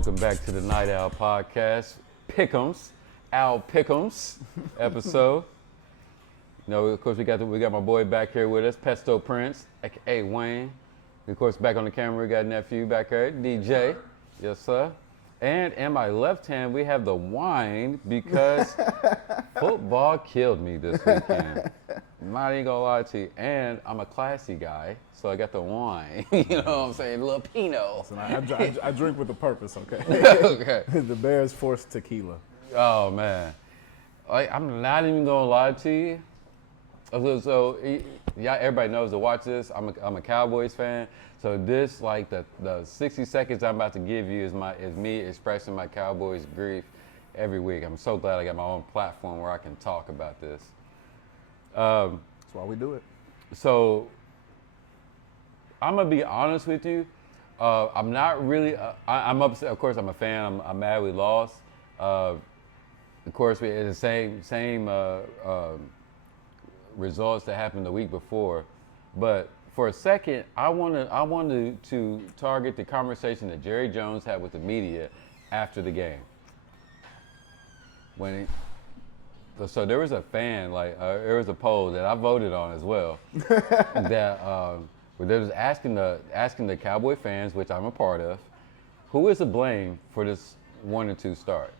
welcome back to the Night Owl Podcast. Pick'ems, Owl Pick'ems episode. You know, of course, we got my boy back here with us, Pesto Prince, aka Wayne. Of course, back on the camera, we got nephew back here, DJ. Yes, sir. And in my left hand, we have the wine because football killed me this weekend. I'm not even gonna lie to you. And I'm a classy guy, so I got the wine. You know what I'm saying? A little Pinot. So I drink with a purpose, okay? Okay. The Bears forced tequila. Oh, man. I'm not even gonna lie to you. So yeah, everybody knows to watch this. I'm a Cowboys fan. So this, like the 60 seconds I'm about to give you is me expressing my Cowboys grief every week. I'm so glad I got my own platform where I can talk about this. That's why we do it. So I'm gonna be honest with you. I'm not really. I'm upset. Of course, I'm a fan. I'm mad we lost. Of course, it's the same results that happened the week before, but for a second, I wanted to target the conversation that Jerry Jones had with the media after the game. So there was a fan, there was a poll that I voted on as well, that they was asking the Cowboy fans, which I'm a part of, who is to blame for this 1-2 start.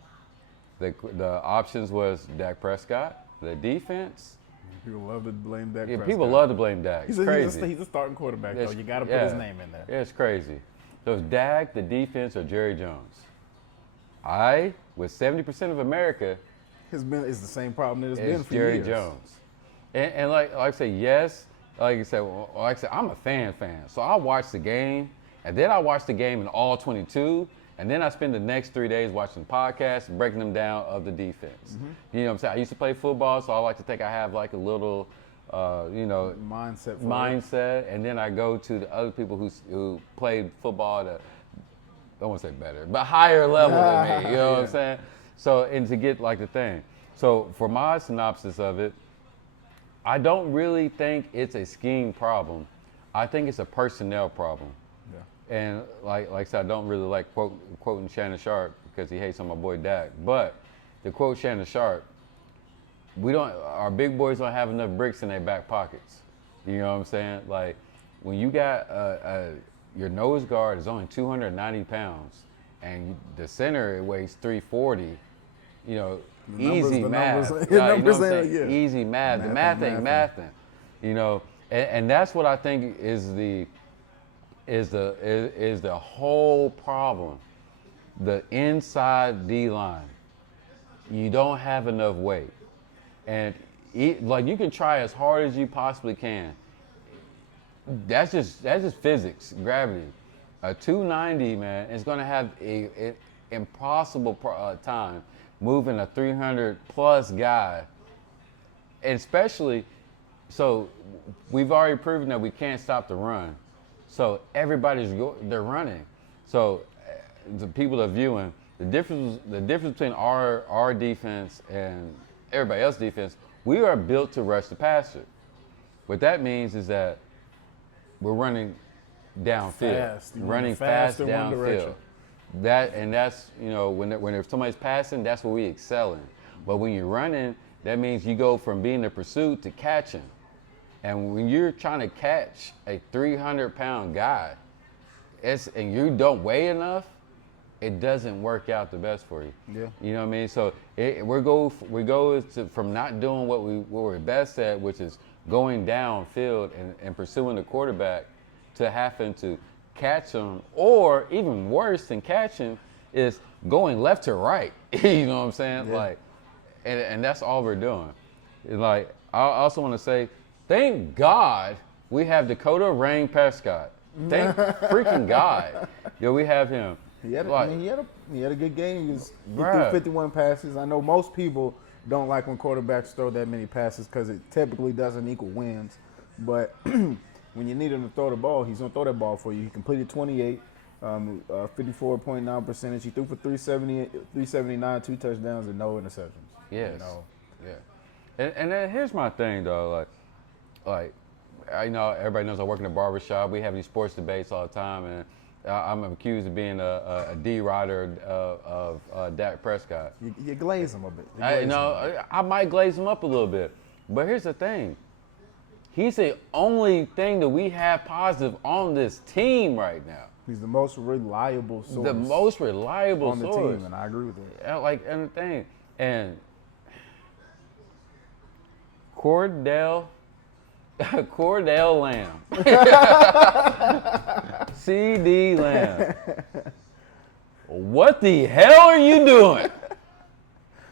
The options was Dak Prescott, the defense. People love to blame Dak Prescott. People love to blame Dak. It's crazy. He's a starting quarterback, though. You got to put his name in there. Yeah, it's crazy. So it's Dak, the defense, or Jerry Jones. With 70% of America, It's the same problem that it's been for Jerry years. Jones. And like I say, yes, like I said, I'm a fan. So I watch the game, and then I watch the game in all 22, and then I spend the next 3 days watching podcasts, breaking them down of the defense. Mm-hmm. You know what I'm saying? I used to play football, so I like to think I have like a little, mindset. And then I go to the other people who played football I don't want to say better, but higher level than me. You know what I'm saying? So, and to get like the thing. So for my synopsis of it, I don't really think it's a scheme problem. I think it's a personnel problem. Yeah. And like I said, I don't really like quoting Shannon Sharp because he hates on my boy Dak. But to quote Shannon Sharp, our big boys don't have enough bricks in their back pockets. You know what I'm saying? Like when you got your nose guard is only 290 pounds and the center weighs 340, you know, easy math. Easy math. The math ain't mathing. You know, and that's what I think is the whole problem. The inside D line. You don't have enough weight. And you can try as hard as you possibly can. That's just physics, gravity. A 290 man is going to have an impossible time moving a 300 plus guy, and especially so we've already proven that we can't stop the run. So they're running. So the people are viewing the difference between our defense and everybody else's defense. We are built to rush the passer. What that means is that we're running downfield, running fast downfield. That's when somebody's passing, that's what we excel in. But when you're running, that means you go from being the pursuit to catching. And when you're trying to catch a 300-pound guy, and you don't weigh enough, it doesn't work out the best for you. Yeah. You know what I mean? So we go from not doing what we're best at, which is going downfield and pursuing the quarterback, to having to catch him, or even worse than catching is going left to right. You know what I'm saying? Yeah. And that's all we're doing. I also want to say, thank God we have Dakota Rain Prescott. Thank freaking God. We have him. He had a good game. He threw 51 passes. I know most people don't like when quarterbacks throw that many passes because it typically doesn't equal wins. But when you need him to throw the ball, he's going to throw that ball for you. He completed 28, 54.9 percentage. He threw for 379, 2 touchdowns, and no interceptions. Yes. Yeah. And then here's my thing, though. I know everybody knows I work in a barbershop. We have these sports debates all the time, and I'm accused of being a D-rider of Dak Prescott. You glaze him a bit. I might glaze him up a little bit. But here's the thing. He's the only thing that we have positive on this team right now. He's the most reliable source. The most reliable on the source. team, and I agree with that. And the thing. And Cordell Lamb. CD Lamb. What the hell are you doing?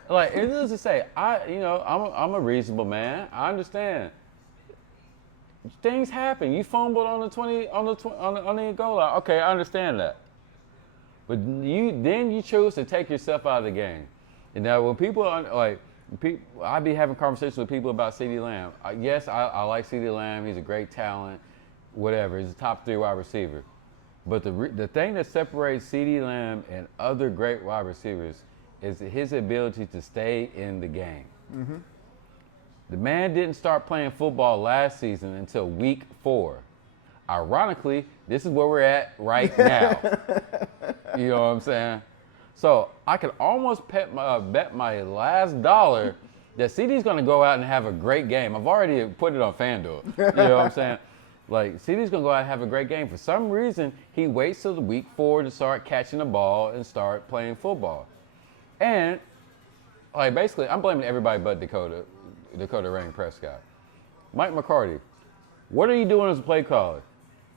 Like, it is to say, I'm a reasonable man. I understand. Things happen. You fumbled on the 20 on the goal line. Okay, I understand that. But you choose to take yourself out of the game. And now when people I be having conversations with people about CeeDee Lamb. Yes, I like CeeDee Lamb. He's a great talent. Whatever. He's a top 3 wide receiver. But the thing that separates CeeDee Lamb and other great wide receivers is his ability to stay in the game. Mm-hmm. The man didn't start playing football last season until week 4. Ironically, this is where we're at right now. You know what I'm saying? So I could almost bet my last dollar that CD's going to go out and have a great game. I've already put it on FanDuel. You know what I'm saying? Like, CD's going to go out and have a great game. For some reason, he waits till the week 4 to start catching the ball and start playing football. And, like, basically, I'm blaming everybody but Dakota Rain Prescott. Mike McCarty, what are you doing as a play caller?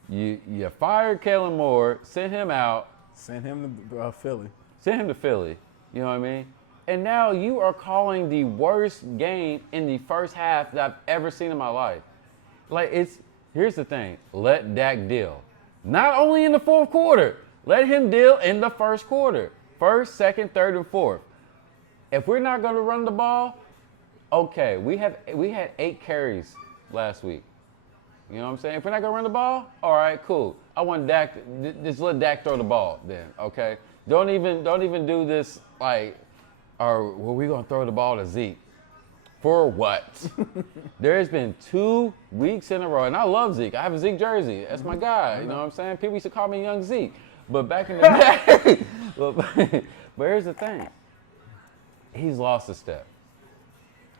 You fired Kellen Moore, sent him out. Send him to Philly. Send him to Philly. You know what I mean? And now you are calling the worst game in the first half that I've ever seen in my life. Like, here's the thing. Let Dak deal. Not only in the fourth quarter. Let him deal in the first quarter. First, second, third, and fourth. If we're not going to run the ball, okay, we had 8 carries last week. You know what I'm saying? If we're not going to run the ball, all right, cool. I want Dak, just let Dak throw the ball then, okay? Don't even do this like, well, we're going to throw the ball to Zeke. For what? There's been 2 weeks in a row, and I love Zeke. I have a Zeke jersey. That's my guy. You know what I'm saying? People used to call me Young Zeke. But back in the day, but here's the thing. He's lost a step.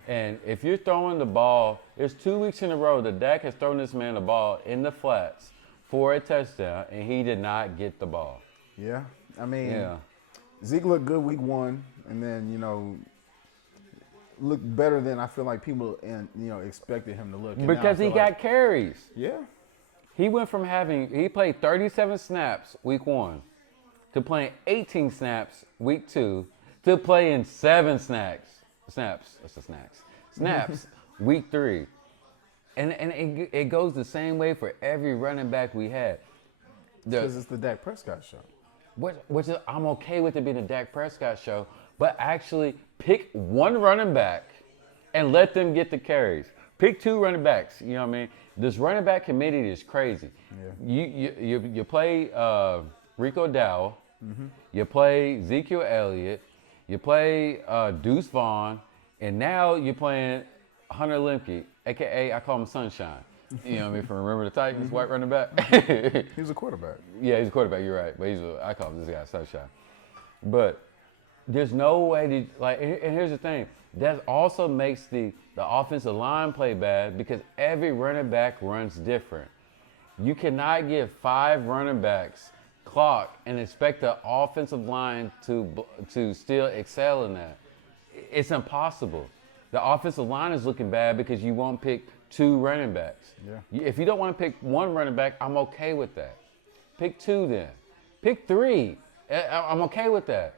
And if you're throwing the ball, there's 2 weeks in a row that Dak has thrown this man the ball in the flats for a touchdown, and he did not get the ball. Yeah. I mean, Zeke looked good week 1, and then, looked better than I feel like people expected him to look. And because he got carries. Yeah. He went from he played 37 snaps week 1 to playing 18 snaps week 2 to playing 7 snaps week 3. And it goes the same way for every running back we had. Because it's the Dak Prescott show. Which I'm okay with it being a Dak Prescott show, but actually pick one running back and let them get the carries. Pick 2 running backs. You know what I mean? This running back committee is crazy. Yeah. You play Rico Dowell. Mm-hmm. You play Ezekiel Elliott. You play Deuce Vaughn. And now you're playing Hunter Lemke, a.k.a. I call him Sunshine. You know what I mean? From Remember the Titans, white running back. He's a quarterback. Yeah, he's a quarterback. You're right. But I call this guy Sunshine. But there's no way to, and here's the thing. That also makes the offensive line play bad because every running back runs different. You cannot give 5 running backs clock and expect the offensive line to still excel in that. It's impossible. The offensive line is looking bad because you won't pick 2 running backs. Yeah. If you don't want to pick 1 running back, I'm okay with that. Pick 2 then. Pick 3. I'm okay with that.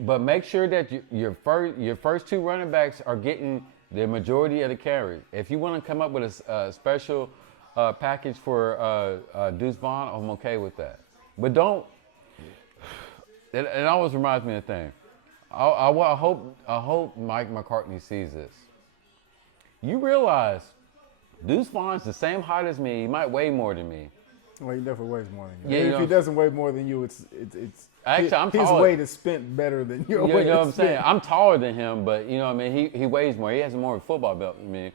But make sure that your first 2 running backs are getting the majority of the carries. If you want to come up with a special package for Deuce Vaughn, I'm okay with that. But don't. It always reminds me of a thing. I hope Mike McCartney sees this. You realize Deuce Vaughn's the same height as me. He might weigh more than me. Well, he definitely weighs more than you. Yeah, if he doesn't weigh more than you, I'm his taller. weight is spent better than your weight. You know what I'm spent. saying? I'm taller than him, but you know what I mean? He weighs more. He has more of a football belt than me.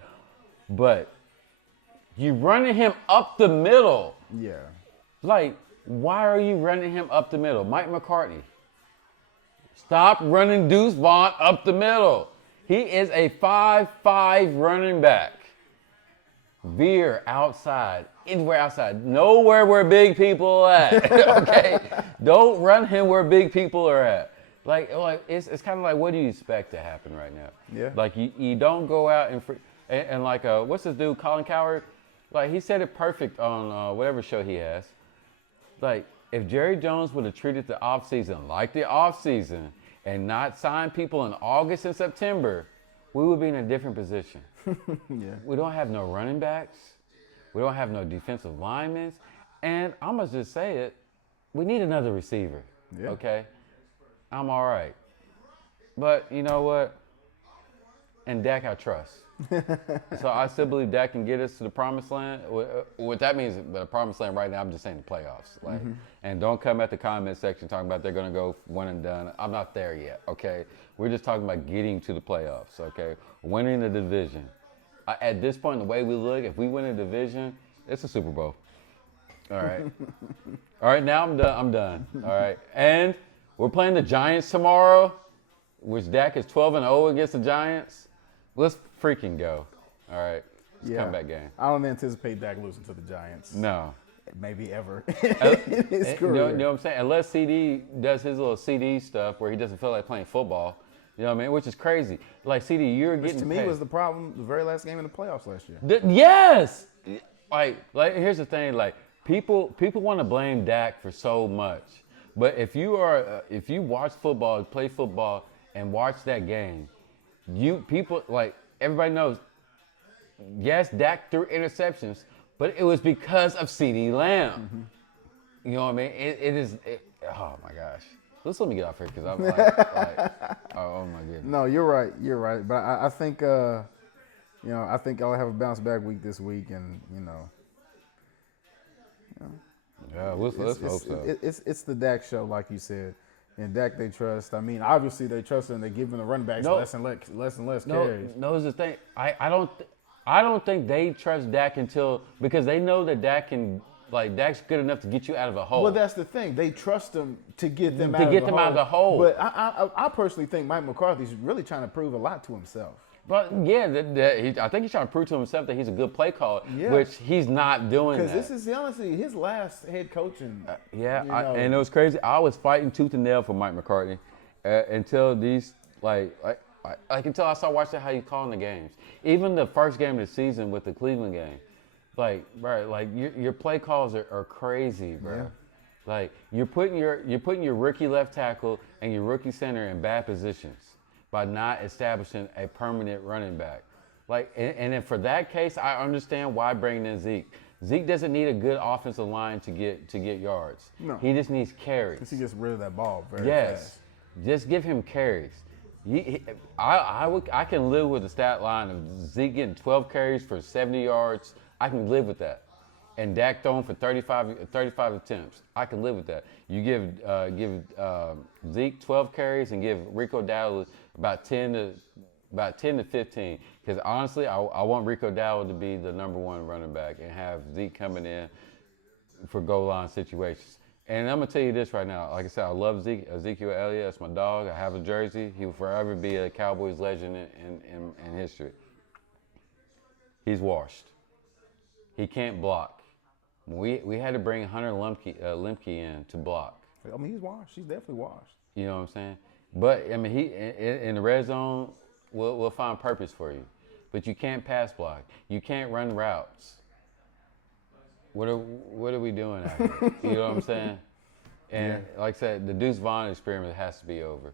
But you running him up the middle. Yeah. Like, Why are you running him up the middle? Mike McCartney. Stop running Deuce Vaughn up the middle. He is a 5'5" running back. Veer outside, anywhere outside, nowhere where big people are at. Okay, don't run him where big people are at. Like it's kind of like, what do you expect to happen right now? Yeah. Like you don't go out and like what's this dude, Colin Cowherd? Like he said it perfect on whatever show he has. Like if Jerry Jones would have treated the offseason like the offseason and not sign people in August and September, we would be in a different position. Yeah. We don't have no running backs. We don't have no defensive linemen. And I'm going to just say it. We need another receiver. Yeah. Okay? I'm all right. But you know what? And Dak, I trust. So I still believe Dak can get us to the promised land. What that means, the promised land right now, I'm just saying the playoffs. Like, and don't come at the comment section talking about they're going to go one and done. I'm not there yet, okay? We're just talking about getting to the playoffs, okay? Winning the division. At this point, the way we look, if we win a division, it's a Super Bowl. All right. All right, now I'm done. All right. And we're playing the Giants tomorrow, which Dak is 12-0 against the Giants. Let's freaking go. All right. It's a comeback game. I don't anticipate Dak losing to the Giants. No. Maybe ever in his career. You know what I'm saying? Unless CD does his little CD stuff where he doesn't feel like playing football. You know what I mean? Which is crazy. Like, CD, you're getting Which to me paid. was the problem the very last game in the playoffs last year. Yes! Like here's the thing. Like, people want to blame Dak for so much. But if you watch football, play football, and watch that game, everybody knows, yes, Dak threw interceptions, but it was because of CeeDee Lamb. Mm-hmm. You know what I mean? Oh my gosh. Let's let me get off here because I'm oh my goodness. No, you're right. You're right. But I think, I think I'll have a bounce back week this week, and Yeah, let's hope so. It's the Dak show, like you said. And Dak they trust. I mean, obviously they trust him. And they give him the running backs less and less carries. No, it's the thing. I don't think they trust Dak because they know that Dak's good enough to get you out of a hole. Well, that's the thing. They trust him to get them out of the hole. But I personally think Mike McCarthy's really trying to prove a lot to himself. But yeah, I think he's trying to prove to himself that he's a good play caller, which he's not doing. Because this is honestly his last head coaching. And it was crazy. I was fighting tooth and nail for Mike McCarthy until these until I started watching how he's calling the games. Even the first game of the season with the Cleveland game, your play calls are crazy, bro. Yeah. Like you're putting your rookie left tackle and your rookie center in bad positions by not establishing a permanent running back. And then for that case, I understand why bringing in Zeke. Zeke doesn't need a good offensive line to get yards. No. He just needs carries. Because he gets rid of that ball very fast. Yes. Just give him carries. I can live with the stat line of Zeke getting 12 carries for 70 yards. I can live with that. And Dak throwing for 35 attempts. I can live with that. You give Zeke 12 carries and give Rico Dowdle about 10 to 15. Because honestly, I want Rico Dowdle to be the number one running back and have Zeke coming in for goal line situations. And I'm gonna tell you this right now. Like I said, I love Ezekiel Elliott. That's my dog. I have a jersey. He will forever be a Cowboys legend in history. He's washed. He can't block. We had to bring Hunter Lemke in to block. I mean, he's washed. He's definitely washed. You know what I'm saying? But I mean, he in the red zone, we'll find purpose for you. But you can't pass block. You can't run routes. What are we doing out here? You know what I'm saying? And like I said, the Deuce Vaughn experiment has to be over.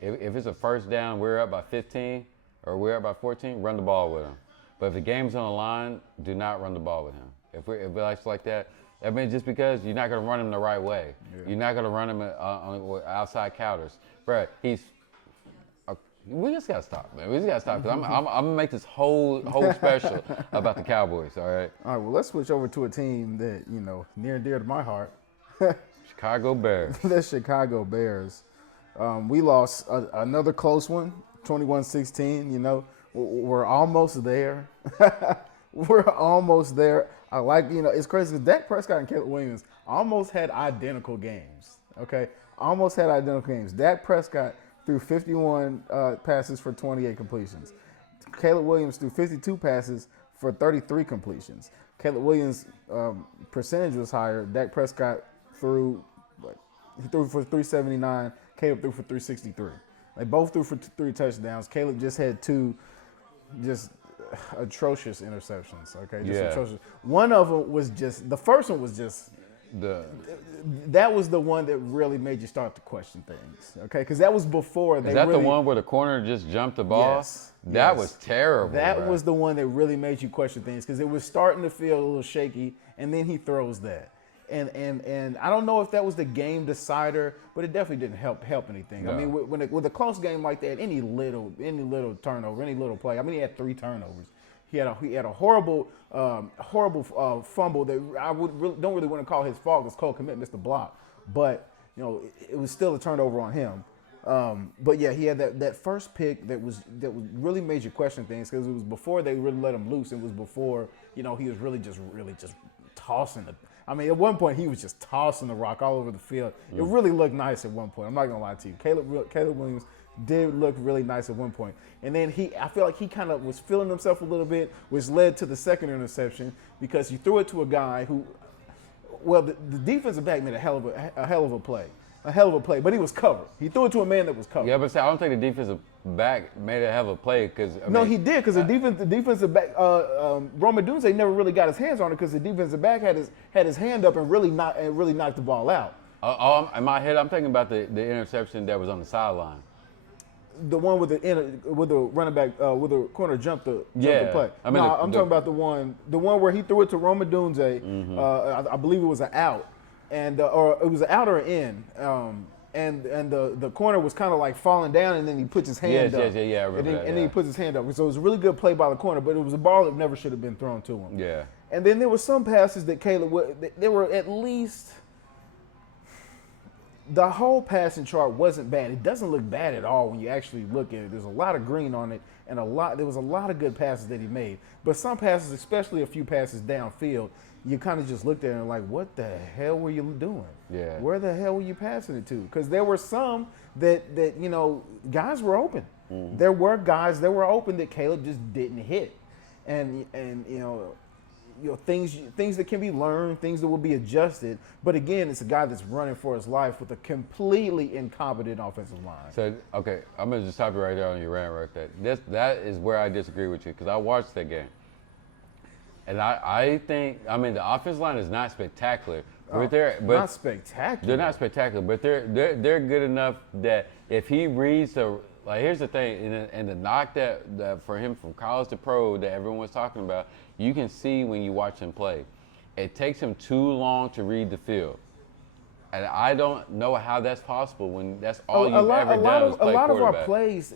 If it's a first down, we're up by 15 or we're up by 14, run the ball with him. But if the game's on the line, do not run the ball with him. If it's like that, I mean, just because you're not going to run him the right way. Yeah. You're not going to run him on outside counters. Bro, we just got to stop, man. We just got to stop. Because I'm going to make this whole special about the Cowboys, all right? All right, well, let's switch over to a team that, near and dear to my heart. Chicago Bears. The Chicago Bears. We lost another close one, 21-16. We're almost there. We're almost there. I like, it's crazy because Dak Prescott and Caleb Williams almost had identical games. Okay, almost had identical games. Dak Prescott threw 51 passes for 28 completions. Caleb Williams threw 52 passes for 33 completions. Caleb Williams' percentage was higher. Dak Prescott he threw for 379. Caleb threw for 363. They both threw for 3 touchdowns. Caleb just had 2 just atrocious interceptions. Okay, just atrocious. One of them was the first one was just that was the one that really made you start to question things. Okay, because that was before they. Is that the one where the corner just jumped the ball? Yes. That was terrible. That was the one that really made you question things because it was starting to feel a little shaky, and then he throws that. And I don't know if that was the game decider, but it definitely didn't help anything. No. I mean, with a close game like that, any little turnover, any little play. I mean, he had 3 turnovers. He had a horrible fumble that don't really want to call his fault because Cole Kmet missed the block, but it was still a turnover on him. But yeah, he had that first pick that really made you question things because it was before they really let him loose. It was before he was really just tossing the. I mean, at one point he was just tossing the rock all over the field. It really looked nice at one point. I'm not gonna lie to you. Caleb Williams did look really nice at one point. And then I feel like he kind of was feeling himself a little bit, which led to the second interception because he threw it to a guy who, well, the defensive back made a hell of a play. But he was covered. He threw it to a man that was covered. Yeah, but I don't think the defensive back made a hell of a play because he did because the defensive back Rome Odunze never really got his hands on it because the defensive back had his hand up and really knocked the ball out. In my head, I'm thinking about the interception that was on the sideline. The one with the running back with the corner jumped the play. I'm talking about the one where he threw it to Rome Odunze. I believe it was an out. And or it was an out or an in, and the corner was kind of like falling down, and then he puts his hand up. I remember that. And then he puts his hand up. So it was a really good play by the corner, but it was a ball that never should have been thrown to him. Yeah. And then there were some passes that there were at least the whole passing chart wasn't bad. It doesn't look bad at all when you actually look at it. There's a lot of green on it, and there was a lot of good passes that he made. But some passes, especially a few passes downfield, you kind of just looked at it and like, what the hell were you doing? Yeah. Where the hell were you passing it to? Because there were some that guys were open. Mm-hmm. There were guys that were open that Caleb just didn't hit, and things that can be learned, things that will be adjusted. But again, it's a guy that's running for his life with a completely incompetent offensive line. So okay, I'm gonna just stop you right there on your rant right there. That is where I disagree with you because I watched that game. And I think the offensive line is not spectacular. Not spectacular. They're not spectacular, but they're good enough that if he reads here's the thing, and the knock that for him from college to pro that everyone was talking about, you can see when you watch him play. It takes him too long to read the field. And I don't know how that's possible when that's all you've ever done is play quarterback. A lot of our plays,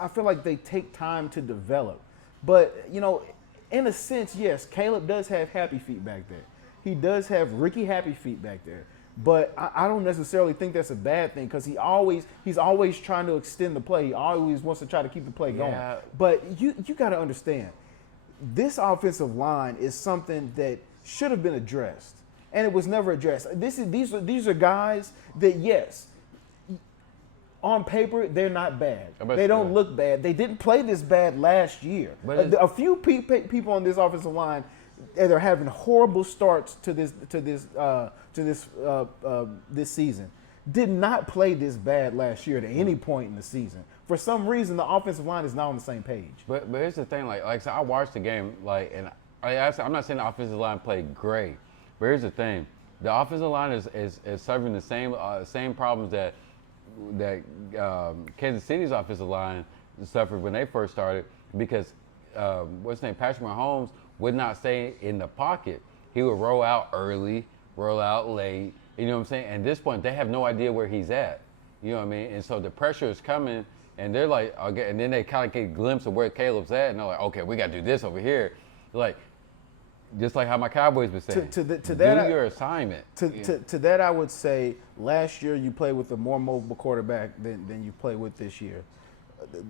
I feel like they take time to develop. But, in a sense, yes, Caleb does have happy feet back there. He does have Ricky happy feet back there. But I don't necessarily think that's a bad thing because he's always trying to extend the play. He always wants to try to keep the play going. But you got to understand, this offensive line is something that should have been addressed, and it was never addressed. These are guys that, yes, on paper, they're not bad. They don't look bad. They didn't play this bad last year. But a few people on this offensive line, they're having horrible starts to this season. Did not play this bad last year at any point in the season. For some reason, the offensive line is not on the same page. But here's the thing, so I watched the game, and I'm not saying the offensive line played great, but here's the thing: the offensive line is serving the same problems that Kansas City's offensive line suffered when they first started because Patrick Mahomes would not stay in the pocket. He would roll out early, roll out late. You know what I'm saying? And at this point, they have no idea where he's at. You know what I mean? And so the pressure is coming, and they're like, okay, and then they kind of get a glimpse of where Caleb's at, and they're like, okay, we got to do this over here. Like, just like how my Cowboys been saying, do your assignment. To that, I would say last year you played with a more mobile quarterback than you play with this year.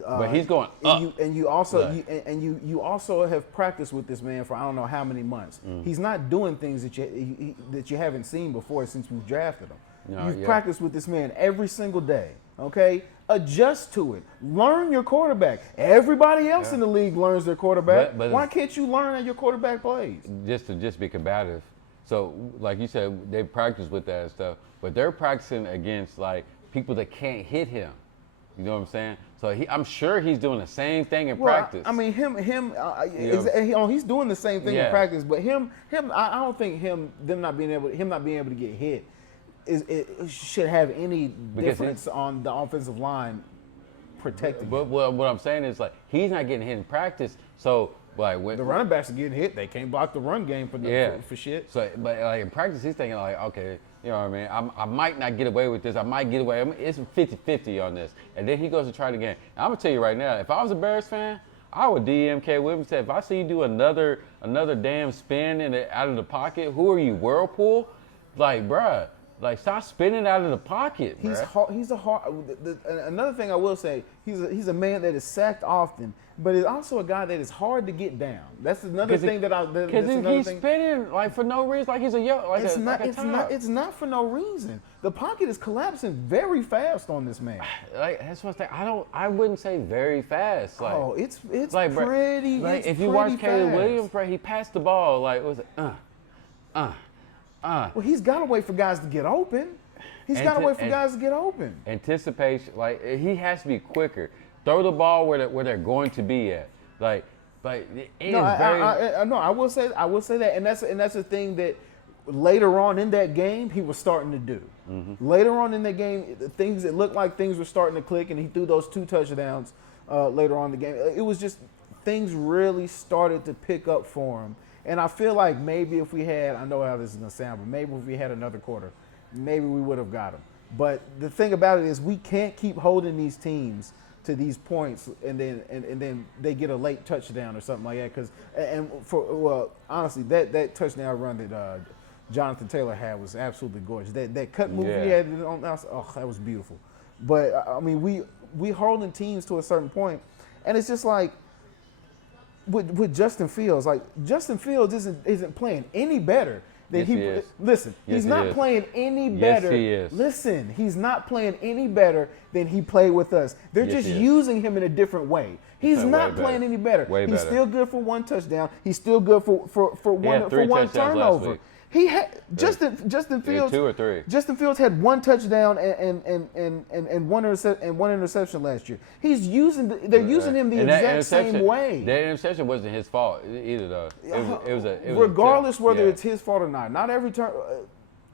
But he's going up. And you also Right. you also have practiced with this man for I don't know how many months. He's not doing things that you haven't seen before since we've drafted him. No, You've yeah. practiced with this man every single day. Okay, adjust to it. Learn your quarterback. Everybody else in the league learns their quarterback. But Why can't you learn how your quarterback plays? Just to be combative. So, like you said, they practice with that and stuff, but they're practicing against like people that can't hit him. You know what I'm saying? So I'm sure he's doing the same thing in practice. I mean, he's doing the same thing in practice, but I don't think them not being able to get hit it should have any difference on the offensive line protecting. But what I'm saying is like he's not getting hit in practice, so like when the running backs are getting hit, they can't block the run game for shit. So, but like in practice, he's thinking like, okay, you know what I mean? I might not get away with this. I might get away. I mean, it's 50-50 on this. And then he goes to try it again. And I'm gonna tell you right now, if I was a Bears fan, I would DM K. Williams and say, if I see you do another damn spin out of the pocket, who are you, Whirlpool? Like, bruh, like stop spinning out of the pocket. Another thing I will say, he's a man that is sacked often, but is also a guy that is hard to get down. That's another thing because he's spinning like for no reason, like he's it's not for no reason. The pocket is collapsing very fast on this man. Like that's what I'm saying. I wouldn't say very fast. Like, it's like, pretty. Like it's if you pretty watch Caleb fast. Williams, bro, he passed the ball like what was it? Well, he's got to wait for guys to get open. He's got to wait for guys to get open. Anticipation, like he has to be quicker. Throw the ball where they're going to be at. I will say that, and that's a thing that later on in that game he was starting to do. Mm-hmm. Later on in that game, things that looked like things were starting to click, and he threw those 2 touchdowns later on in the game. It was just things really started to pick up for him. And I feel like maybe if we had, I know how this is going to sound, but maybe if we had another quarter, maybe we would have got him. But the thing about it is we can't keep holding these teams to these points and then they get a late touchdown or something like that. Honestly, that touchdown run that Jonathan Taylor had was absolutely gorgeous. That cut move he had on, that was beautiful. But I mean, we holding teams to a certain point, and it's just like, with Justin Fields, isn't playing any better than he is. Listen, he's not playing any better. Yes, he is. Listen, he's not playing any better than he played with us. They're just using him in a different way. He's not playing any better. He's still good for 1 touchdown. He's still good for one turnover. He had Justin Fields 2 or 3. Justin Fields had 1 touchdown and one interception last year. They're using him the exact same way. That interception wasn't his fault either, though. It was regardless whether it's his fault or not. Not every turn.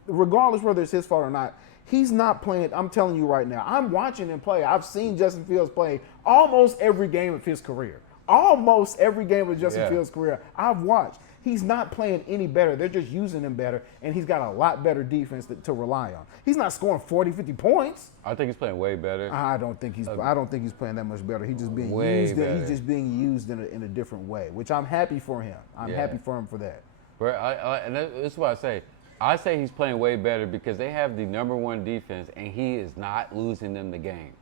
Regardless whether it's his fault or not, he's not playing. I'm telling you right now. I'm watching him play. I've seen Justin Fields play almost every game of his career. Almost every game of Justin Fields' career I've watched. He's not playing any better. They're just using him better, and he's got a lot better defense to rely on. He's not scoring 40, 50 points. I think he's playing way better. I don't think he's playing that much better. He's just being used. He's just being used in a different way, which I'm happy for him. I'm happy for him for that. Right, and that's what I say. I say he's playing way better because they have the #1 defense, and he is not losing them the game.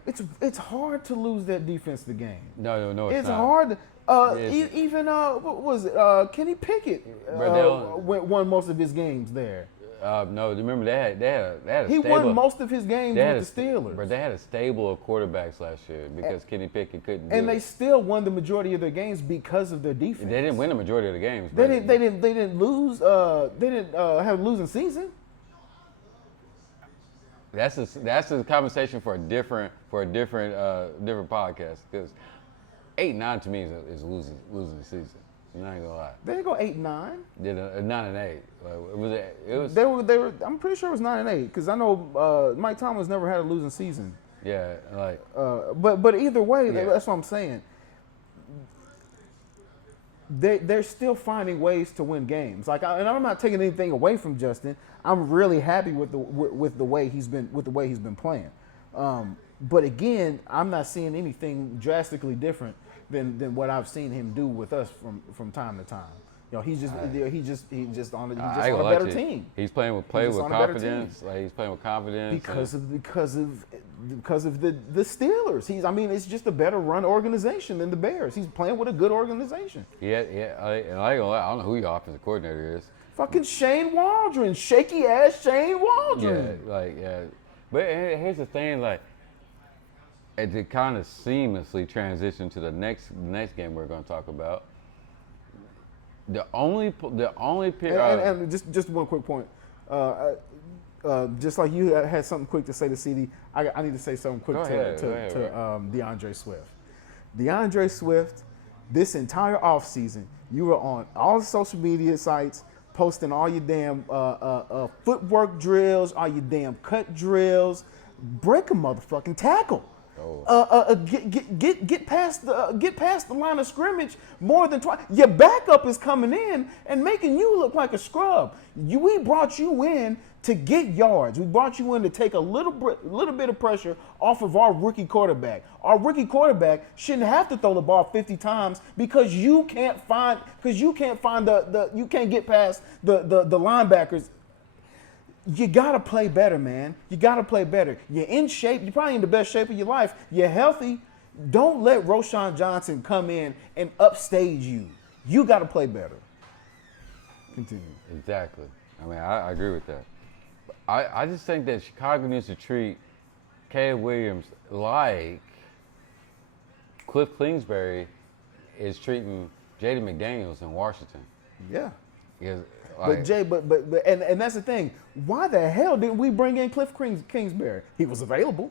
It's hard to lose that defense the game. No, it's it's not. hard. Even what was it? Kenny Pickett won most of his games there. No, remember they had a He stable. won most of his games with the Steelers. But they had a stable of quarterbacks last year because Kenny Pickett couldn't. And they still won the majority of their games because of their defense. They didn't win the majority of the games. They didn't lose. They didn't have a losing season. That's a conversation for a different podcast because 8-9 to me is losing the season. I'm not gonna lie. They didn't go 8-9. Did 9-8. It was. They were. I'm pretty sure it was 9-8 because I know Mike Tomlin's never had a losing season. Yeah, like. But either way, that's what I'm saying. They're still finding ways to win games. And I'm not taking anything away from Justin. I'm really happy with the way he's been playing. But again, I'm not seeing anything drastically different than what I've seen him do with us from time to time. he's just on a gonna better let you. team. He's playing with confidence. Like he's playing with confidence because of the Steelers. It's just a better run organization than the Bears. He's playing with a good organization. Yeah. And I ain't gonna lie, I don't know who your offensive coordinator is. Fucking Shane Waldron, shaky ass Shane Waldron. Yeah. But here's the thing, like, and to kind of seamlessly transition to the next game we're going to talk about. The only and just one quick point. Just like you had something quick to say to CD, I need to say something quick to DeAndre Swift. DeAndre Swift, this entire offseason, you were on all the social media sites posting all your damn footwork drills, all your damn cut drills. Break a motherfucking tackle. Get past the line of scrimmage more than twice. Your backup is coming in and making you look like a scrub. We brought you in to get yards. We brought you in to take a little bit of pressure off of our rookie quarterback. Our rookie quarterback shouldn't have to throw the ball 50 times because you can't get past the linebackers. You gotta play better, man. You gotta play better. You're in shape. You're probably in the best shape of your life. You're healthy. Don't let Roschon Johnson come in and upstage you. You gotta play better. Continue. Exactly. I agree with that. I just think that Chicago needs to treat Caleb Williams like Cliff Kingsbury is treating Jaden McDaniels in Washington. Yeah. Because, but Jay, and that's the thing. Why the hell didn't we bring in Cliff Kingsbury? He was available.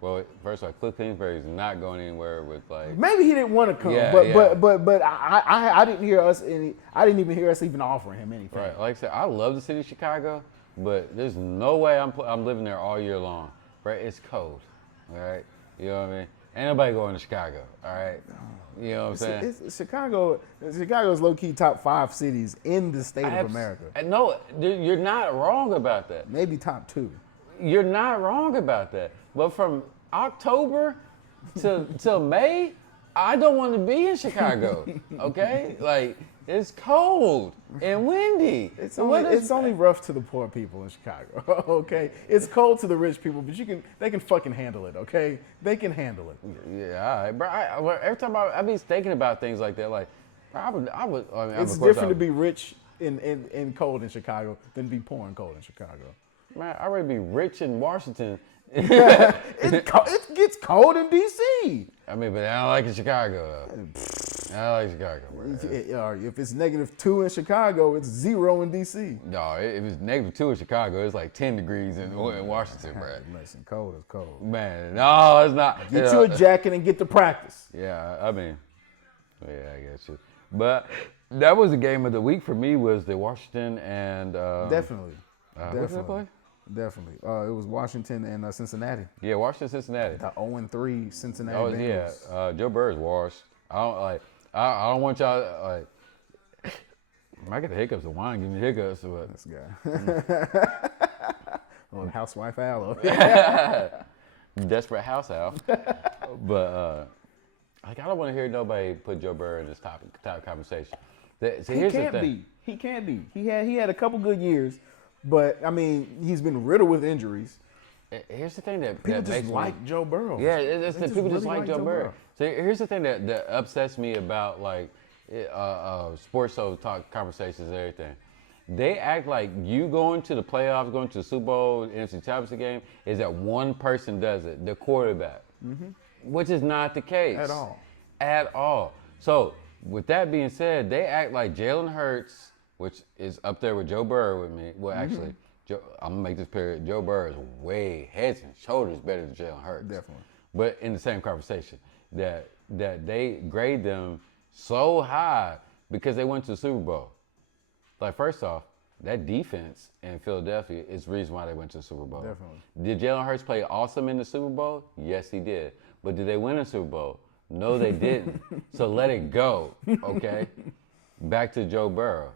Well, first of all, Cliff Kingsbury is not going anywhere with like. Maybe he didn't want to come, but I didn't hear us any. I didn't even hear us even offering him anything. Right, like I said, I love the city of Chicago, but there's no way I'm living there all year long. Right, it's cold. All right, you know what I mean. Ain't nobody going to Chicago. All right. You know what I'm saying? Chicago is low-key top 5 cities in the state of America. No, you're not wrong about that. Maybe top 2. You're not wrong about that. But from October till May, I don't want to be in Chicago. Okay? Like, it's cold and windy. It's only rough to the poor people in Chicago. Okay? It's cold to the rich people, but they can fucking handle it, okay? They can handle it. Yeah, all right. Bro, every time I be thinking about things like that, like, I would. It's different to be rich in cold in Chicago than be poor and cold in Chicago. Man, I'd rather be rich in Washington. It gets cold in D.C. But I don't like it in Chicago, though. I like Chicago, bro. If it's -2 in Chicago, it's 0 in D.C. No, if it's -2 in Chicago, it's like 10 degrees in Washington, bro. Listen, cold is cold. Man, no, it's not. Get you a jacket and get to practice. Yeah, I guess you. But that was the game of the week for me, was the Washington and... Definitely. What did they play? Definitely. It was Washington and Cincinnati. Yeah, Washington, Cincinnati. The 0-3 Cincinnati Bengals. Yeah. Joe Burrow's washed. I don't want y'all like. I get the hiccups. The wine give me hiccups. But this guy. Oh, housewife Al. Desperate house Al. But I don't want to hear nobody put Joe Burrow in this top conversation. He can't be. He had a couple good years. But, he's been riddled with injuries. Here's the thing that people that just makes like me, Joe Burrow. Yeah, it's that people just like Joe Burrow. So here's the thing that upsets me about like sports show talk conversations and everything. They act like you going to the playoffs, going to the Super Bowl, NFC Championship game, is that one person does it, the quarterback, which is not the case at all. So with that being said, they act like Jalen Hurts, which is up there with Joe Burrow with me. Well, actually, I'm going to make this period. Joe Burrow is way heads and shoulders better than Jalen Hurts. Definitely. But in the same conversation, that they grade them so high because they went to the Super Bowl. Like, first off, that defense in Philadelphia is the reason why they went to the Super Bowl. Definitely. Did Jalen Hurts play awesome in the Super Bowl? Yes, he did. But did they win a Super Bowl? No, they didn't. So let it go, okay? Back to Joe Burrow.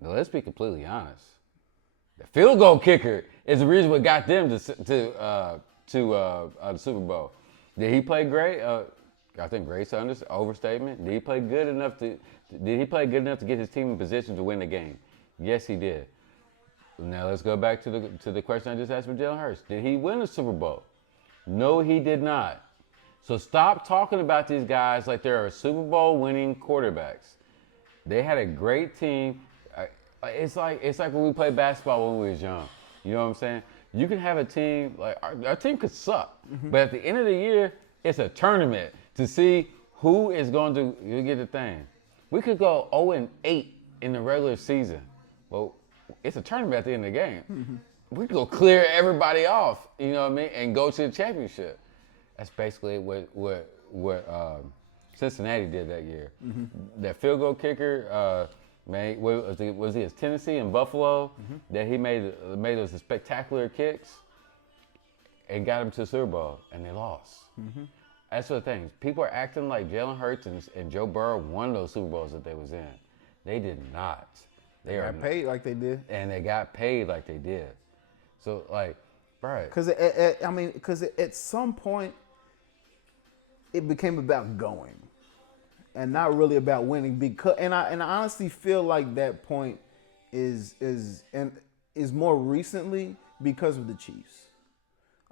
Now, let's be completely honest. The field goal kicker is the reason what got them to the Super Bowl. Did he play great? I think great's an overstatement. Did he play good enough to? Did he play good enough to get his team in position to win the game? Yes, he did. Now let's go back to the question I just asked for Jalen Hurts. Did he win a Super Bowl? No, he did not. So stop talking about these guys like they're Super Bowl winning quarterbacks. They had a great team. It's like when we played basketball when we was young. You know what I'm saying? You can have a team like our team could suck, but at the end of the year, it's a tournament to see who is going to get the thing. We could go 0-8 in the regular season. Well, it's a tournament at the end of the game. We could go clear everybody off, you know what I mean, and go to the championship. That's basically what Cincinnati did that year. That field goal kicker, was he? It's Tennessee and Buffalo that he made those spectacular kicks and got them to the Super Bowl, and they lost. That's the thing. People are acting like Jalen Hurts and Joe Burrow won those Super Bowls that they was in. They did not. They got paid like they did, and they got paid like they did. So like, right? Because at some point it became about going, and not really about winning. Because and I honestly feel like that point is more recently because of the Chiefs.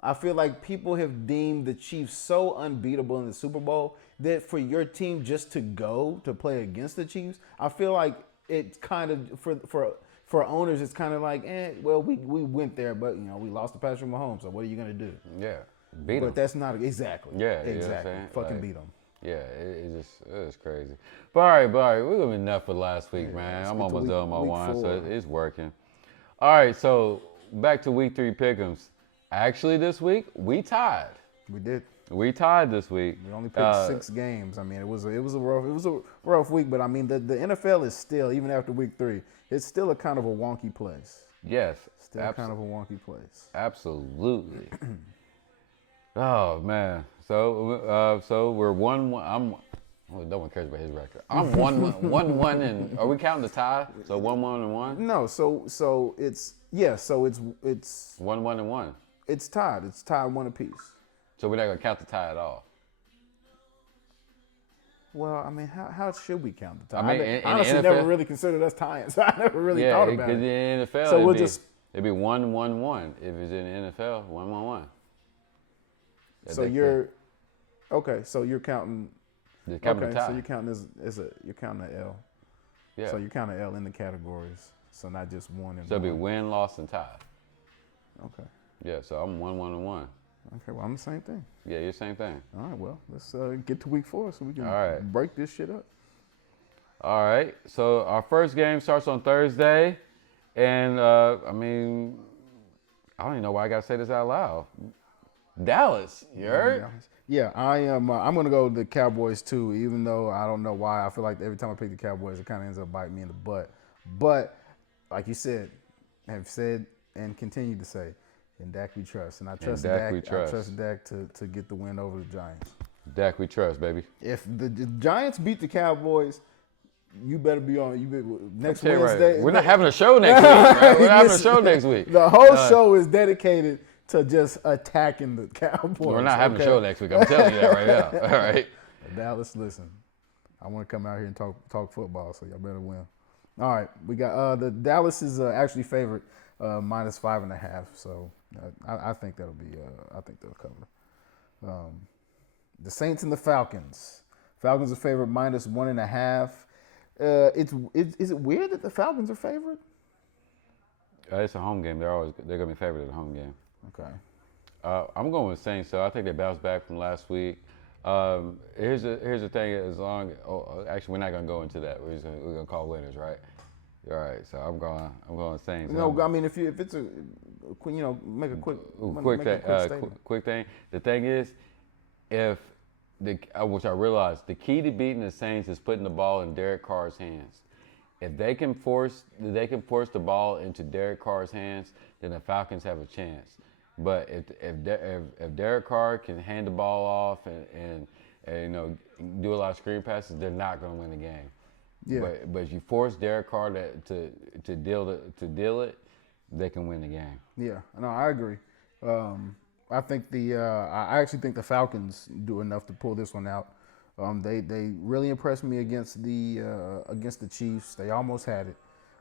I feel like people have deemed the Chiefs so unbeatable in the Super Bowl that for your team just to go to play against the Chiefs, I feel like it's kind of for owners, it's kind of like, well, we went there, but we lost to Patrick Mahomes. So what are you gonna do? Yeah, beat them. But that's not exactly. Yeah, exactly. Fucking like, beat them. Yeah, it's crazy. But all right, we're gonna be enough for last week, man. I'm almost done with my wine, so it's working. All right, so back to week 3 pick'ems. Actually, this week we tied. We did. We tied this week. We only picked 6 games. I mean, it was a rough week, but I mean the NFL is still, even after week 3, it's still a kind of a wonky place. Yes, still kind of a wonky place. Absolutely. Oh man, so we're 1-1. No one cares about his record. I'm 1-1, and are we counting the tie? So 1-1-1. No, so it's 1-1-1. It's tied. It's tied 1 apiece. So we're not gonna count the tie at all. Well, I mean, how should we count the tie? I mean, honestly, NFL, never really considered us tying, so I never really thought about it. In the NFL, so it'd be 1-1-1. If it's in the NFL, 1-1-1. So you're okay. So you're counting. Okay, so you're counting you're counting an L. Yeah. So you're counting L in the categories. So not just one and so it'd be one. win, loss, and tie. Okay. Yeah. So I'm 1-1-1. Okay. Well, I'm the same thing. Yeah, you're the same thing. All right. Well, let's get to week 4 so we can break this shit up. All right. So our first game starts on Thursday, and I mean, I don't even know why I gotta say this out loud. Dallas, you heard? Yeah, I am. I'm going to go the Cowboys too, even though I don't know why. I feel like every time I pick the Cowboys, it kind of ends up biting me in the butt. But like you said, have said and continue to say, in Dak we trust, and I trust Dak. I trust Dak to get the win over the Giants. Dak we trust, baby. If the Giants beat the Cowboys, you better be on. Next Wednesday. Right. We're not having a show next week. Right? We're not having a show next week. The whole show is dedicated to just attacking the Cowboys. We're not having a show next week. I'm telling you that right now. All right. Dallas, listen. I want to come out here and talk football, so y'all better win. All right, we got the Dallas is actually favored -5.5. So I think that'll be. I think they'll cover. The Saints and the Falcons. Falcons are favored -1.5. Is it weird that the Falcons are favored? It's a home game. They're gonna be favored at the home game. Okay. I'm going with Saints. So I think they bounced back from last week. Here's the thing. Actually, we're not gonna go into that. We're gonna call winners, right? All right. So I'm going Saints. No, I mean if it's a, make a quick statement. Quick thing. The thing is, which I realized, the key to beating the Saints is putting the ball in Derek Carr's hands. If they can force the ball into Derek Carr's hands, then the Falcons have a chance. But if Derek Carr can hand the ball off and do a lot of screen passes, they're not going to win the game. Yeah. But if you force Derek Carr to deal it, they can win the game. Yeah. No, I agree. I think I actually think the Falcons do enough to pull this one out. They really impressed me against the Chiefs. They almost had it.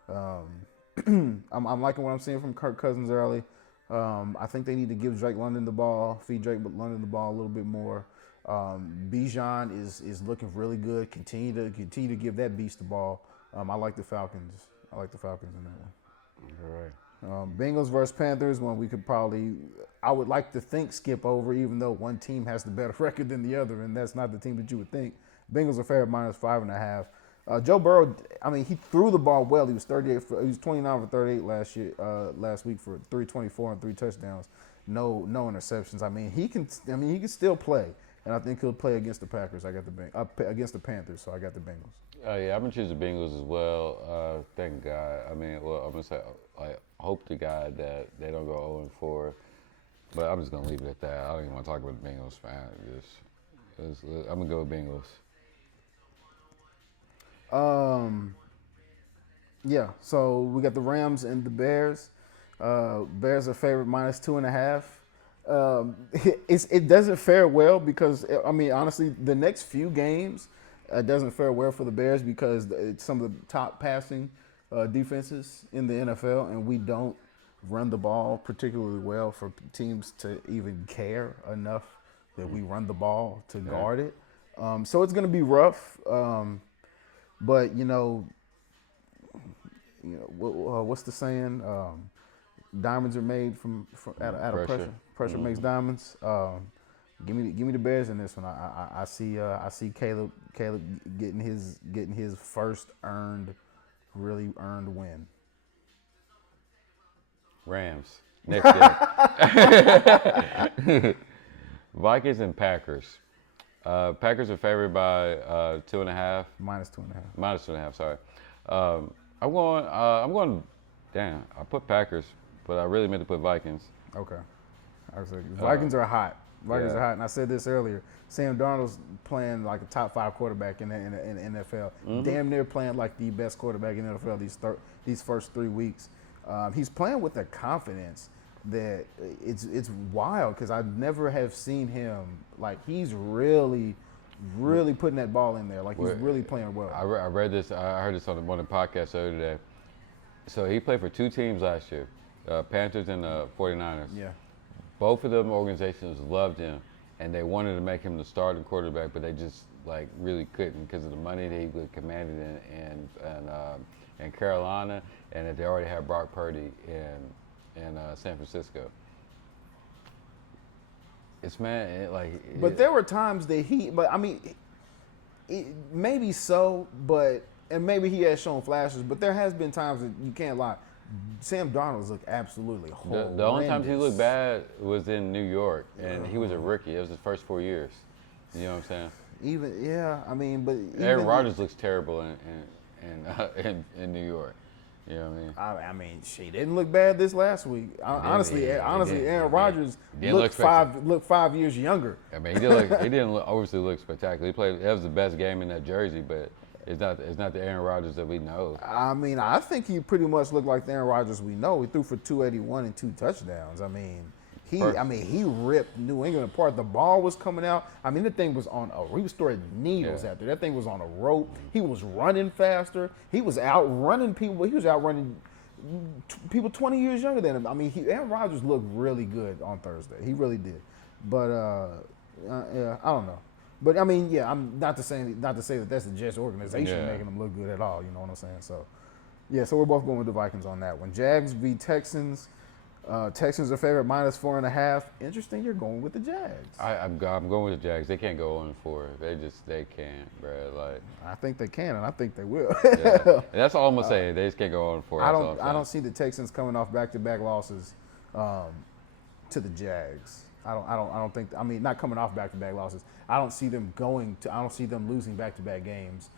I'm liking what I'm seeing from Kirk Cousins early. I think they need to give Drake London the ball, feed Drake London the ball a little bit more. Bijan is looking really good. Continue to give that beast the ball. I like the Falcons. I like the Falcons in that one. All right. Bengals versus Panthers, one we could probably, I would like to think, skip over, even though one team has the better record than the other, and that's not the team that you would think. Bengals are favorite -5.5. Joe Burrow, I mean, he threw the ball well. He was 29 for 38 last week for 324 and 3 touchdowns. No interceptions. I mean, he can still play, and I think he'll play against the Packers. I got against the Panthers, so I got the Bengals. Yeah, I'm gonna choose the Bengals as well. Thank God. I mean, well, I'm gonna say, I hope to God that they don't go 0-4, but I'm just gonna leave it at that. I don't even want to talk about the Bengals, man. I'm gonna go with Bengals. Yeah. So we got the Rams and the Bears. Bears are favorite -2.5. It doesn't fare well because, I mean, honestly, the next few games doesn't fare well for the Bears because it's some of the top passing defenses in the NFL, and we don't run the ball particularly well for teams to even care enough that we run the ball to guard it. So it's going to be rough. But what's the saying? Diamonds are made from out of pressure. Pressure makes diamonds. Give me the Bears in this one. I see Caleb getting his first really earned win. Rams next game. Vikings and Packers. Packers are favored by 2.5. -2.5. -2.5. Sorry. I'm going. Damn, I put Packers, but I really meant to put Vikings. Okay. I was like, Vikings are hot. Vikings are hot, and I said this earlier. Sam Darnold's playing like a top 5 quarterback in the NFL. Mm-hmm. Damn near playing like the best quarterback in the NFL these first 3 weeks. He's playing with a confidence that it's wild because I never have seen him like he's really putting that ball in there. Like he's really playing well. I read this. I heard this on one of the podcasts earlier today. So he played for 2 teams last year, Panthers and the 49ers. Yeah. Both of them organizations loved him, and they wanted to make him the starting quarterback, but they just like really couldn't because of the money that he commanded in Carolina, and that they already had Brock Purdy in San Francisco. But there were times that but I mean, maybe so, and maybe he has shown flashes, but there has been times that you can't lie. Sam Darnold's looked absolutely horrendous. The only time he looked bad was in New York, and he was a rookie. It was his first 4 years. You know what I'm saying? I mean, but Aaron Rodgers looks terrible in New York. You know what I mean? I mean, she didn't look bad this last week. Honestly, Aaron Rodgers looked 5 years younger. I mean, he didn't obviously look spectacular. He played. That was the best game in that jersey, but it's not the Aaron Rodgers that we know. I mean, I think he pretty much looked like the Aaron Rodgers we know. He threw for 281 and 2 touchdowns. I mean, he ripped New England apart. The ball was coming out. I mean, the thing was he was throwing needles out there. That thing was on a rope. He was running faster. He was outrunning people. He was outrunning people 20 years younger than him. I mean, Aaron Rodgers looked really good on Thursday. He really did. But I don't know. But I mean, I'm not to say that that's the Jets organization making them look good at all. You know what I'm saying? So, so we're both going with the Vikings on that one. Jags v Texans. Texans are favorite -4.5. Interesting. You're going with the Jags. I'm going with the Jags. They can't go 0-4. They can't, bro. Like I think they can, and I think they will. That's all I'm gonna say. They just can't go 0-4. I don't see the Texans coming off back-to-back losses to the Jags. I don't think. I mean, not coming off back-to-back losses. I don't see them losing back-to-back games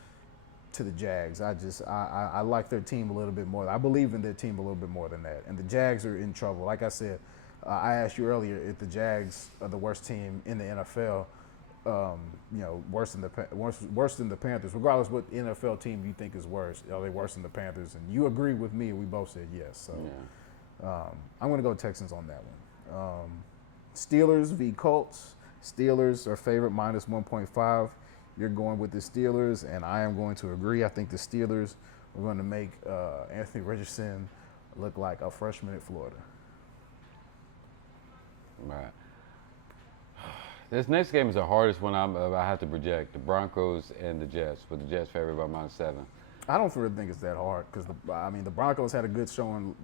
to the Jags. I like their team a little bit more. I believe in their team a little bit more than that. And the Jags are in trouble. Like I said, I asked you earlier if the Jags are the worst team in the NFL. Worse than the Panthers. Regardless what NFL team you think is worse, are they worse than the Panthers? And you agree with me. We both said yes. So I'm going to go Texans on that one. Steelers v Colts. Steelers are favorite -1.5. you're going with the Steelers, and I am going to agree. I think the Steelers are going to make Anthony Richardson look like a freshman at Florida. Right. This next game is the hardest one I have to project. The Broncos and the Jets, with the Jets favored by -7. I don't really think it's that hard because the Broncos had a good showing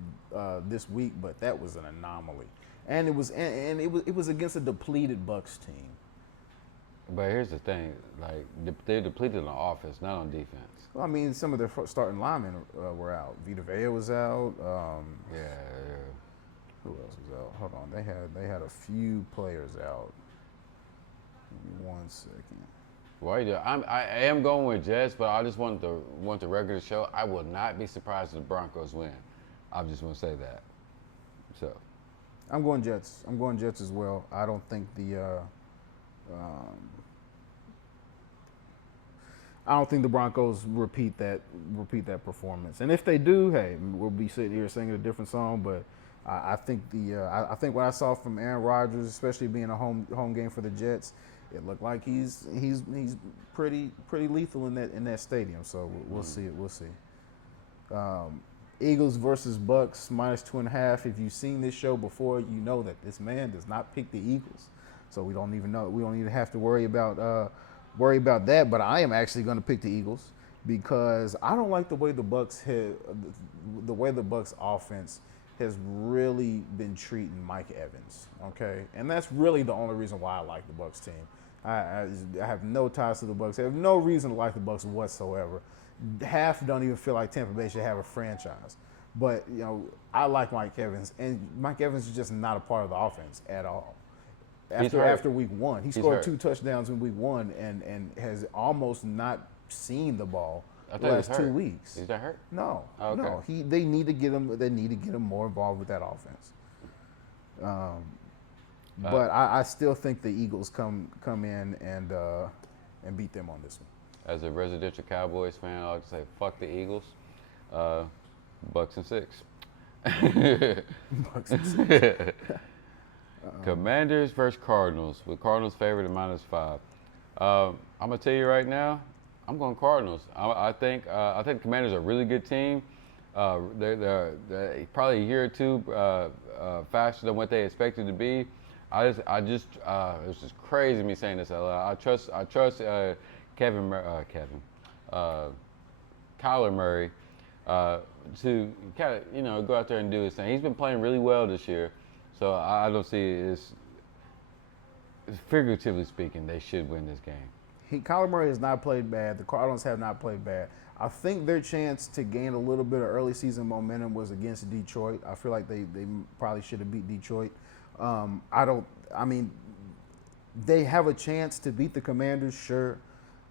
this week, but that was an anomaly, and it was against a depleted Bucs team. But here's the thing, like they're depleted on offense, not on defense. Well, I mean, some of their starting linemen were out. Vita Vea was out. Yeah. Who else was out? Hold on, they had a few players out. Give me 1 second. Why do I am going with Jets, but I just want the record to show I will not be surprised if the Broncos win. I just want to say that. So I'm going Jets. I'm going Jets as well. I don't think the Broncos repeat that performance. And if they do, hey, we'll be sitting here singing a different song. But I think I think what I saw from Aaron Rodgers, especially being a home game for the Jets, it looked like he's pretty lethal in that stadium. So we'll see it. We'll see. Eagles versus Bucks -2.5. If you've seen this show before, you know that this man does not pick the Eagles. So we don't even have to worry about that. But I am actually going to pick the Eagles because I don't like the way the Bucks offense has really been treating Mike Evans. Okay, and that's really the only reason why I like the Bucks team. I have no ties to the Bucks. I have no reason to like the Bucks whatsoever. Half don't even feel like Tampa Bay should have a franchise. But I like Mike Evans, and Mike Evans is just not a part of the offense at all. After week 1, he scored 2 touchdowns in week 1, and has almost not seen the ball the last 2 weeks. Is that hurt? No, okay. no. They need to get him. They need to get him more involved with that offense. But I still think the Eagles come in and beat them on this one. As a residential Cowboys fan, I like to say, fuck the Eagles. Bucks and 6. Bucks and 6. Commanders versus Cardinals, with Cardinals favored at -5. I'm gonna tell you right now, I'm going Cardinals. I think the Commanders are a really good team. They're probably a year or two faster than what they expected to be. It's just crazy me saying this out loud. I trust Kyler Murray to kind of go out there and do his thing. He's been playing really well this year, so I don't see it. Figuratively speaking, they should win this game. Kyler Murray has not played bad. The Cardinals have not played bad. I think their chance to gain a little bit of early season momentum was against Detroit. I feel like they probably should have beat Detroit. They have a chance to beat the Commanders, sure.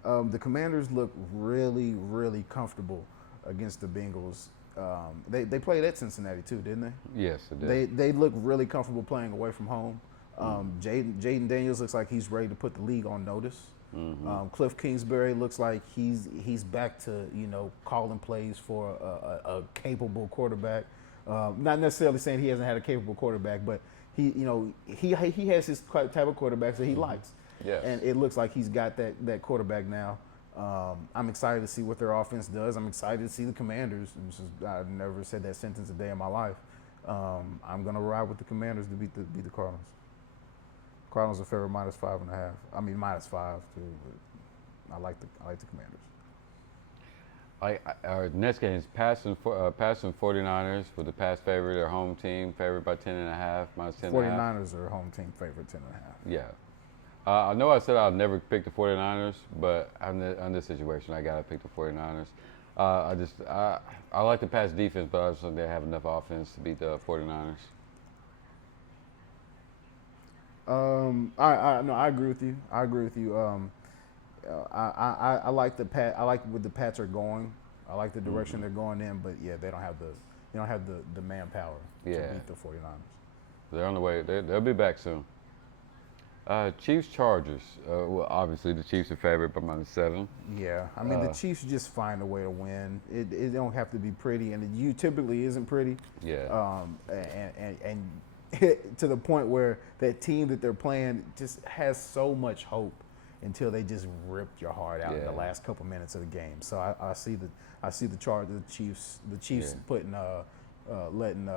The Commanders look really, really comfortable against the Bengals. They played at Cincinnati too, didn't they? Yes, it did. They look really comfortable playing away from home. Jaden Daniels looks like he's ready to put the league on notice. Mm-hmm. Cliff Kingsbury looks like he's back to calling plays for a capable quarterback. Not necessarily saying he hasn't had a capable quarterback, but he has his type of quarterbacks that he likes. Yes. And it looks like he's got that quarterback now. I'm excited to see what their offense does. I'm excited to see the Commanders. I've never said that sentence a day in my life. I'm gonna ride with the Commanders to beat the Cardinals. Cardinals are favored -5.5. I mean -5 too, but I like the Commanders. Our next game is Pats and 49ers with the Pats favored, their home team favored by 10.5, -10.5. 49ers are home team favorite 10.5. Yeah. I know I said I'd never pick the 49ers, but in this situation, I got to pick the 49ers. I like the Pats defense, but I just think they have enough offense to beat the 49ers. I agree with you. I like I like where the Pats are going. I like the direction they're going in, but yeah, they don't have the manpower to beat the 49ers. They're on the way. They'll be back soon. Chiefs Chargers. Well, obviously the Chiefs are favored by -7. Yeah, I mean the Chiefs just find a way to win. It don't have to be pretty, and it typically isn't pretty. Yeah. And to the point where that team that they're playing just has so much hope. until they just ripped your heart out in the Yeah. last couple minutes of the game. So I see the Chiefs Yeah. putting letting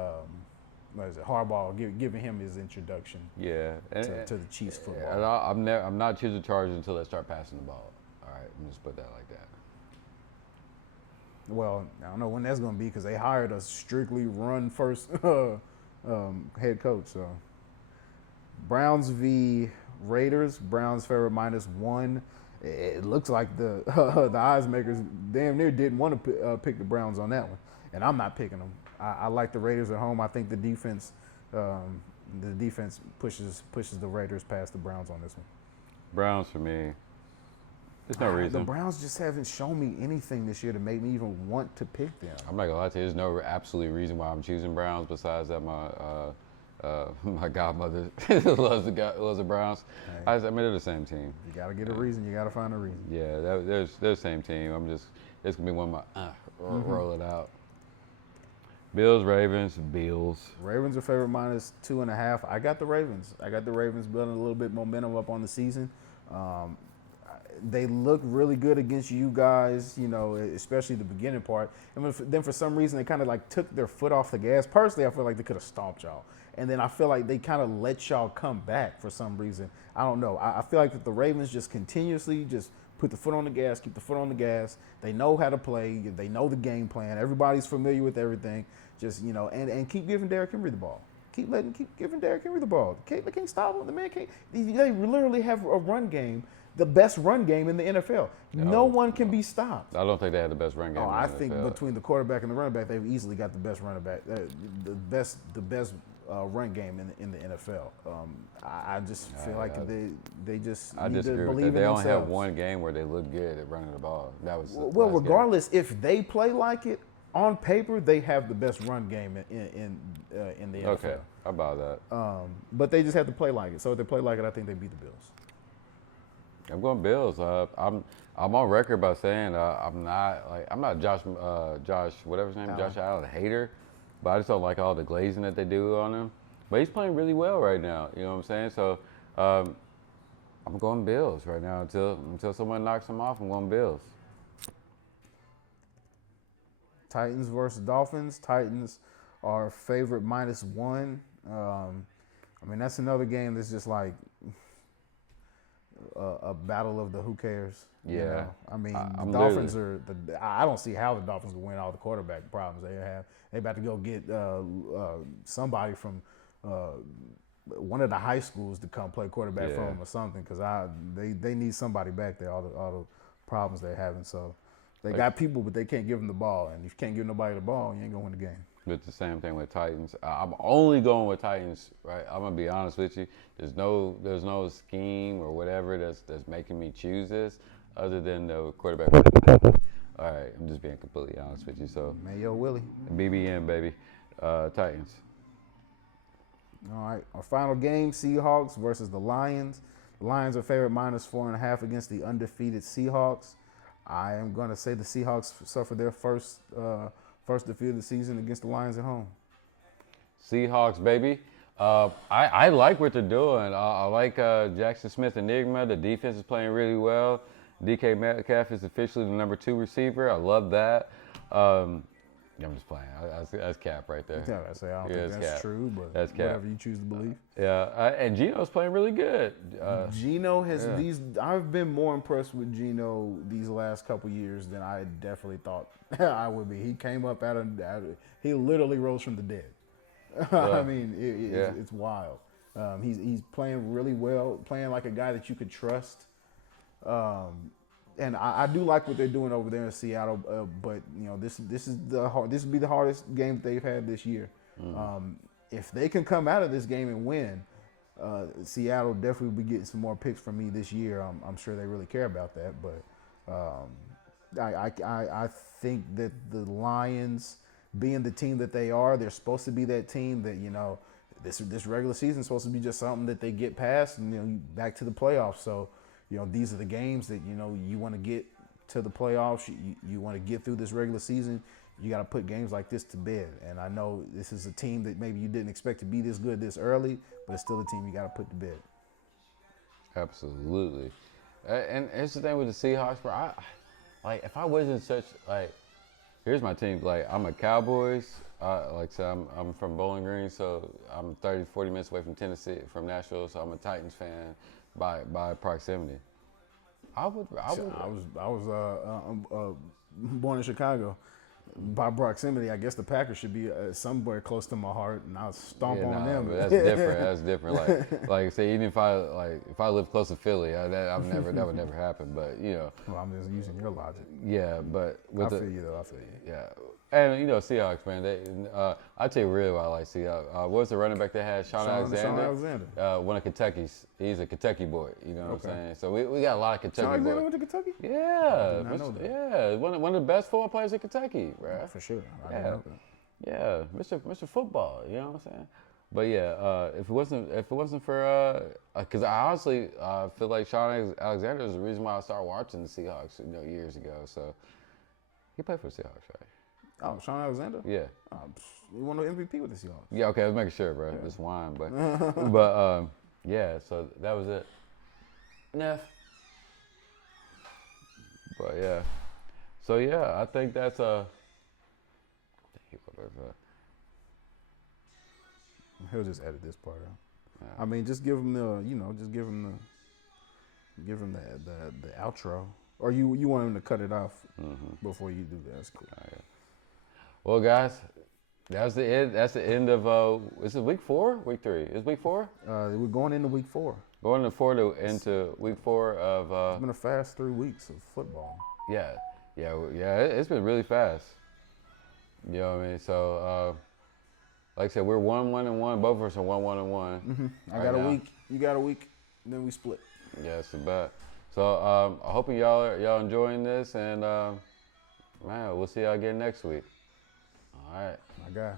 what is it, Harbaugh giving him his introduction Yeah. to the Chiefs football. And I'm not choosing Chargers until they start passing the ball. All right, I'm just put that like that. Well, I don't know when that's going to be because they hired a strictly run first head coach. So Browns v. Raiders. Browns favorite -1. It looks like the the odds makers damn near didn't want to pick the Browns on that one, and I'm not picking them. I like the Raiders at home. I think the defense pushes the Raiders past the Browns on this one. Browns for me. There's no reason. The Browns just haven't shown me anything this year to make me even want to pick them. I'm not gonna lie to you. There's no absolute reason why I'm choosing Browns besides that my godmother loves the Browns. Hey. I mean, they're the same team. You got to get a reason. You got to find a reason. Yeah, they're the same team. It's gonna be one of my roll it out. Bills, Ravens, Bills. Ravens are favorite -2.5. I got the Ravens. Building a little bit momentum up on the season. They look really good against you guys, especially the beginning part. And then for some reason they kind of like took their foot off the gas. Personally, I feel like they could have stomped y'all. And then I feel like they kind of let y'all come back for some reason. I don't know. I feel like that the Ravens just continuously just put the foot on the gas, keep the foot on the gas. They know how to play. They know the game plan. Everybody's familiar with everything. Just, and keep giving Derrick Henry the ball. Keep giving Derrick Henry the ball. They can't stop him. The man can't. They literally have a run game, the best run game in the NFL. No one can be stopped. I don't think they had the best run game. I think between the quarterback and the running back, they've easily got the best running back, the best run game in the NFL. I just feel like they just I need to disagree with believe that. in They only themselves. have one game where they look good at running the ball. That was Well, last game. regardless, if they play like it on paper, they have the best run game in the NFL. Okay, how about that? But they just have to play like it. So if they play like it, I think they beat the Bills. I'm going Bills. I'm on record by saying I'm not Josh whatever his name, Josh Allen hater, but I just don't like all the glazing that they do on him. But he's playing really well right now. You know what I'm saying? So I'm going Bills right now until someone knocks him off. I'm going Bills. Titans versus Dolphins. Titans are favorite -1. I mean, that's another game that's just like a battle of the who cares. Yeah. I mean, I'm the Dolphins I don't see how the Dolphins will win all the quarterback problems they have. They about to go get somebody from one of the high schools to come play quarterback for them or something, because they need somebody back there. All the problems they're having. So they got people, but they can't give them the ball. And if you can't give nobody the ball, you ain't gonna win the game. It's the same thing with Titans. I'm only going with Titans, right? I'm gonna be honest with you. There's no scheme or whatever that's making me choose this, other than the quarterback. All right, I'm just being completely honest with you. So Mayo Willie. BBN baby, Titans. All right, our final game: Seahawks versus the Lions. The Lions are favorite -4.5 against the undefeated Seahawks. I am going to say the Seahawks suffered their first defeat of the season against the Lions at home. Seahawks, baby. I like what they're doing. I like Jackson Smith Enigma. The defense is playing really well. DK Metcalf is officially the number 2 receiver. I love that. I'm just playing. That's cap right there. Yeah, I say I don't think that's cap. true, but That's cap. whatever you choose to believe. Yeah, and Geno's playing really good. Geno has I've been more impressed with Geno these last couple years than I definitely thought I would be. He came up he literally rose from the dead. I mean, it's wild. He's playing really well, playing like a guy that you could trust. And I do like what they're doing over there in Seattle, but this will be the hardest game that they've had this year. If they can come out of this game and win, Seattle definitely will be getting some more picks from me this year. I'm sure they really care about that, but I think that the Lions, being the team that they are, they're supposed to be that team that this regular season is supposed to be just something that they get past and back to the playoffs. So. These are the games that, you want to get to the playoffs. You want to get through this regular season. You got to put games like this to bed. And I know this is a team that maybe you didn't expect to be this good this early, but it's still a team you got to put to bed. Absolutely. And it's the thing with the Seahawks, bro. Like, if I wasn't such like, here's my team. Like, I'm a Cowboys. Like I said, I'm from Bowling Green, so I'm 30, 40 minutes away from Tennessee, from Nashville. So I'm a Titans fan by proximity. I was born in Chicago. By proximity, I guess the Packers should be somewhere close to my heart, and I'll stomp on them. But that's different. That's different. Like say, even if I live close to Philly, that would never happen. But you know. Well, I'm just using your logic. Yeah, but I feel you though. I feel you. Yeah, and you know Seahawks, man. I tell you really why I like Seahawks. What was the running back they had? Sean Alexander. One of Kentucky's. He's a Kentucky boy. You know what I'm saying? So we got a lot of Kentucky Sean Alexander boys. went to Kentucky? Yeah. I know that. Yeah, one of the best football players in Kentucky, bro. For sure. I know that. Yeah, Mr. Football. You know what I'm saying? But yeah, if it wasn't for, because I honestly feel like Sean Alexander is the reason why I started watching the Seahawks, you know, years ago. So he played for the Seahawks, right? Oh, Sean Alexander? Yeah. He won the MVP with the Seahawks. Yeah. Okay, I was making sure, bro. This wine, but yeah. So that was it. Neff. But yeah. So yeah, I think that's He'll just edit this part out. Yeah. I mean, just give him the outro, or you want him to cut it off before you do that. That's cool. Right. Well, guys, that's the end. That's the end of. Is it week 4? Week 3? Is week 4? We're going into week 4. Going into week 4 of. It's been a fast 3 weeks of football. Yeah. It's been really fast. You know what I mean? So, like I said, we're 1-1-1. Both of us are 1-1-1. I got a week. You got a week. And then we split. Yeah, it's too bad. So, I hope y'all enjoying this, and man, we'll see y'all again next week. All right. My guy.